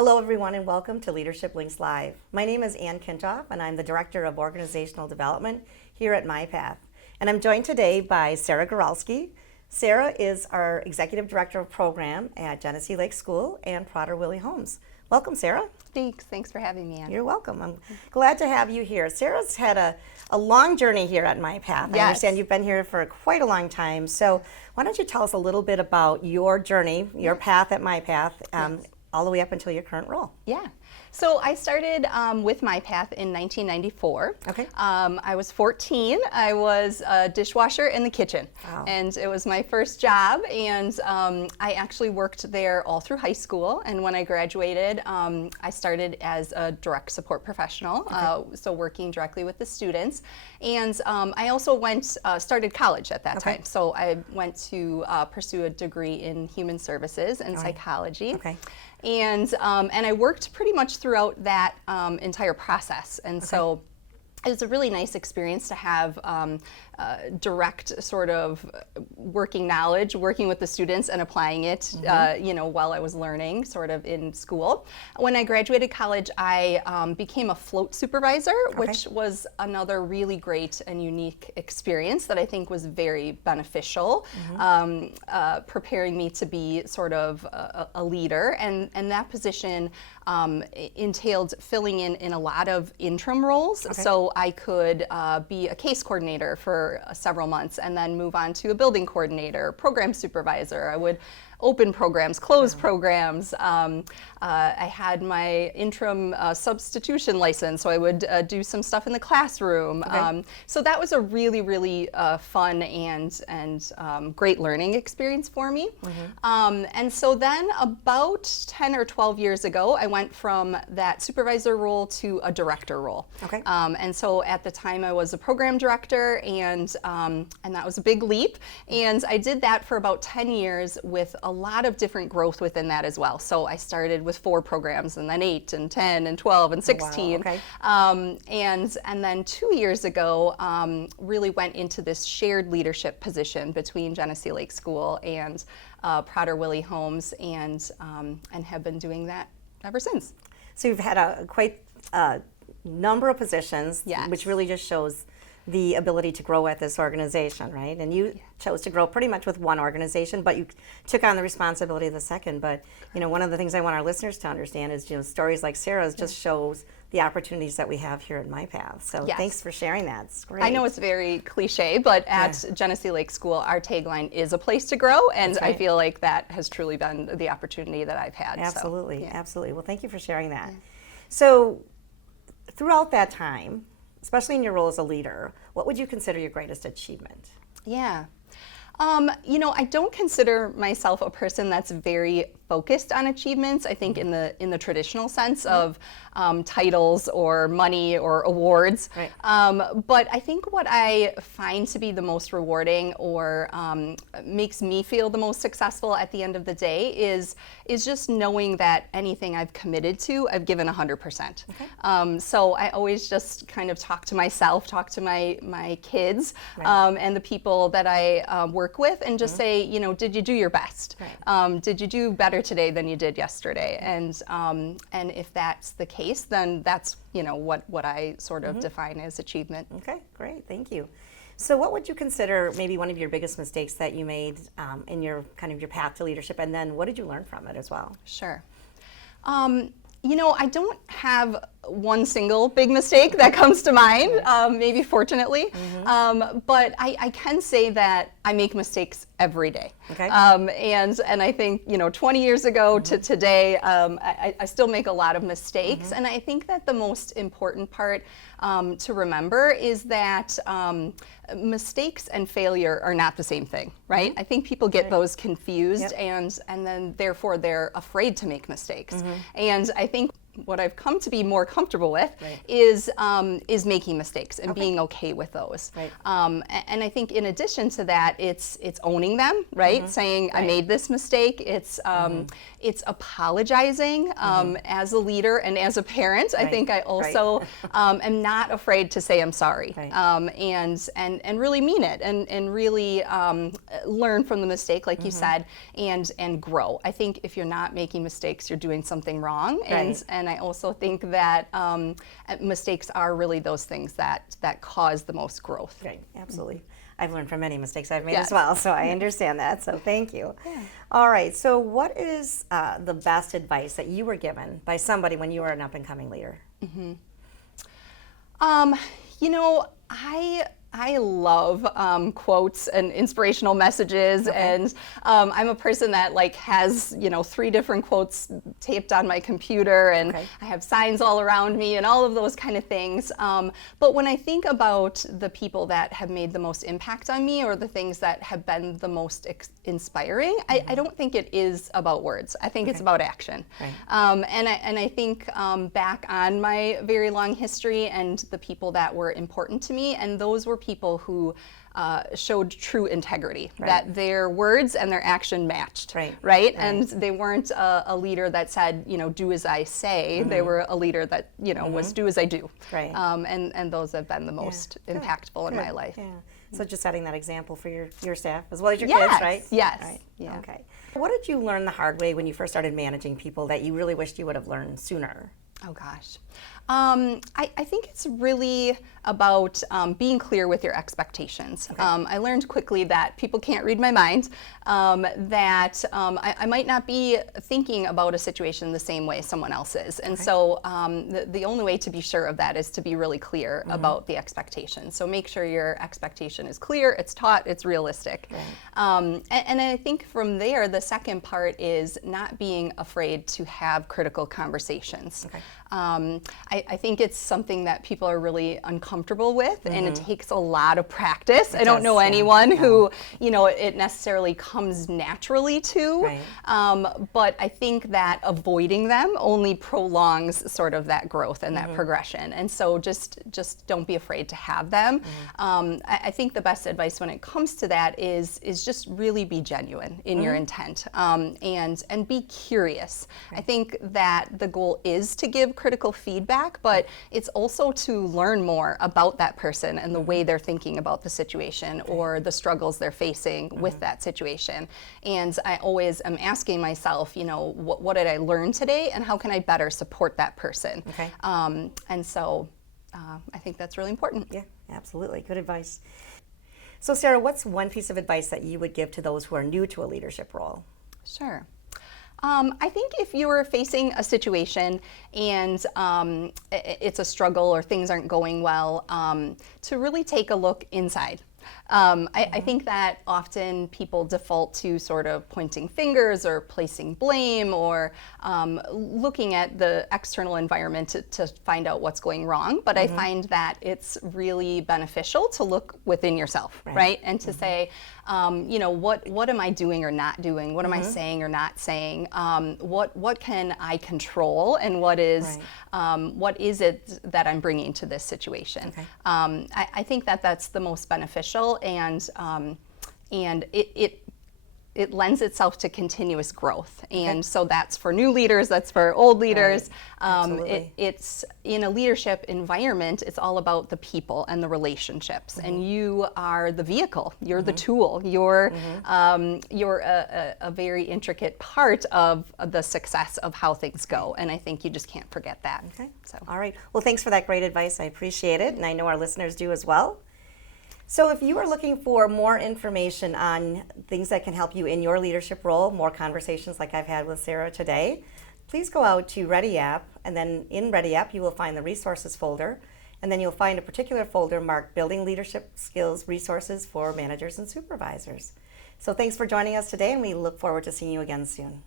Hello everyone and welcome to Leadership Links Live. My name is Kintopf and I'm the Director of Organizational Development here at MyPath. And I'm joined today by Sarah Goralski. Sarah is our Executive Director of Program at Genesee Lake School and Prader-Willi Homes. Welcome, Sarah. Thanks for having me, Ann. You're welcome. I'm glad to have you here. Sarah's had a long journey here at MyPath. Yes. I understand you've been here for quite a long time. So why don't you tell us a little bit about your journey, your path at MyPath, all the way up until your current role. Yeah. So I started with MyPath in 1994. Okay. I was 14. I was a dishwasher in the kitchen. Wow. And it was my first job. And I actually worked there all through high school. And when I graduated, I started as a direct support professional, so working directly with the students. And I also started college at that time. So I went to pursue a degree in human services and psychology. Okay. And I worked pretty much throughout that entire process. And so it was a really nice experience to have direct sort of working knowledge, working with the students and applying it, while I was learning sort of in school. When I graduated college, I became a float supervisor, which was another really great and unique experience that I think was very beneficial, preparing me to be sort of a leader. And that position entailed filling in a lot of interim roles. So I could be a case coordinator for several months and then move on to a building coordinator, program supervisor. I would open programs, close programs. I had my interim substitution license, so I would do some stuff in the classroom. So that was a really, really fun and great learning experience for me. And so then about 10 or 12 years ago, I went from that supervisor role to a director role. And so at the time I was a program director, and that was a big leap. And I did that for about 10 years with a lot of different growth within that as well. So I started with 4 programs, and then 8 and 10 and 12 and 16. And then 2 years ago, really went into this shared leadership position between Genesee Lake School and Prader-Willi Homes, and have been doing that ever since. So you've had a quite number of positions, which really just shows the ability to grow at this organization, right? And you chose to grow pretty much with one organization, but you took on the responsibility of the second. But one of the things I want our listeners to understand is, stories like Sarah's just shows the opportunities that we have here at MyPath. So thanks for sharing that. It's great. I know it's very cliche, but at Genesee Lake School, our tagline is a place to grow, and I feel like that has truly been the opportunity that I've had. Absolutely, absolutely. Well, thank you for sharing that. So throughout that time, especially in your role as a leader, what would you consider your greatest achievement? Yeah. I don't consider myself a person that's very focused on achievements. I think in the traditional sense of titles or money or awards. But I think what I find to be the most rewarding or makes me feel the most successful at the end of the day is just knowing that anything I've committed to, I've given 100%. So I always just kind of talk to myself, talk to my kids, and the people that I work with, and just say, did you do your best? Did you do better today than you did yesterday? And if that's the case, then that's what I sort of define as achievement. Okay, great, thank you. So what would you consider maybe one of your biggest mistakes that you made in your path to leadership, and then what did you learn from it as well? Sure. I don't have one single big mistake that comes to mind, maybe fortunately, but I can say that I make mistakes every day. And I think, 20 years ago to today, I still make a lot of mistakes. And I think that the most important part to remember is that mistakes and failure are not the same thing, right? I think people get those confused, and then therefore they're afraid to make mistakes. And I think what I've come to be more comfortable with Right. is making mistakes and being okay with those. Right. And I think in addition to that, it's owning them, right? Saying I made this mistake. It's apologizing as a leader and as a parent. I think I also am not afraid to say I'm sorry, and really mean it, and really learn from the mistake, like you said, and grow. I think if you're not making mistakes, you're doing something wrong, and I also think that mistakes are really those things that cause the most growth. Right, absolutely. I've learned from many mistakes I've made as well, so I understand that, so thank you. Yeah. All right, so what is the best advice that you were given by somebody when you were an up-and-coming leader? You know, I love quotes and inspirational messages, and I'm a person that has 3 different quotes taped on my computer, and I have signs all around me and all of those kind of things. But when I think about the people that have made the most impact on me, or the things that have been the most inspiring, I don't think it is about words. I think it's about action. And I think back on my very long history and the people that were important to me, and those were people who showed true integrity, that their words and their action matched, right? And they weren't a leader that said, do as I say. They were a leader that, was do as I do. And those have been the most impactful in my life. Yeah. So just setting that example for your staff as well as your kids, right? Yes. Right. Yeah. Okay. What did you learn the hard way when you first started managing people that you really wished you would have learned sooner? Oh gosh. I think it's really about being clear with your expectations. I learned quickly that people can't read my mind, that I might not be thinking about a situation the same way someone else is. And so the only way to be sure of that is to be really clear about the expectation. So make sure your expectation is clear, it's taught, it's realistic. And I think from there, the second part is not being afraid to have critical conversations. I think it's something that people are really uncomfortable with, and it takes a lot of practice. I don't know anyone who, it necessarily comes naturally to, but I think that avoiding them only prolongs sort of that growth and that progression. And so just don't be afraid to have them. I think the best advice when it comes to that is just really be genuine in your intent, and be curious. I think that the goal is to give critical feedback, but it's also to learn more about that person and the way they're thinking about the situation or the struggles they're facing with that situation. And I always am asking myself, what did I learn today, and how can I better support that person? And so I think that's really important. Yeah, absolutely. Good advice. So Sarah, what's one piece of advice that you would give to those who are new to a leadership role? Sure. I think if you're facing a situation and it's a struggle or things aren't going well, to really take a look inside. I think that often people default to sort of pointing fingers or placing blame or looking at the external environment to find out what's going wrong. But I find that it's really beneficial to look within yourself, right? And to say, what am I doing or not doing? What am I saying or not saying? What can I control, and what is it that I'm bringing to this situation? I think that that's the most beneficial, and it lends itself to continuous growth. And so that's for new leaders, that's for old leaders. It's in a leadership environment, it's all about the people and the relationships. And you are the vehicle, you're the tool, you're a very intricate part of the success of how things go. And I think you just can't forget that. So. All right. Well, thanks for that great advice. I appreciate it. And I know our listeners do as well. So if you are looking for more information on things that can help you in your leadership role, more conversations like I've had with Sarah today, please go out to Ready App, and then in Ready App you will find the resources folder, and then you'll find a particular folder marked Building Leadership Skills Resources for Managers and Supervisors. So thanks for joining us today, and we look forward to seeing you again soon.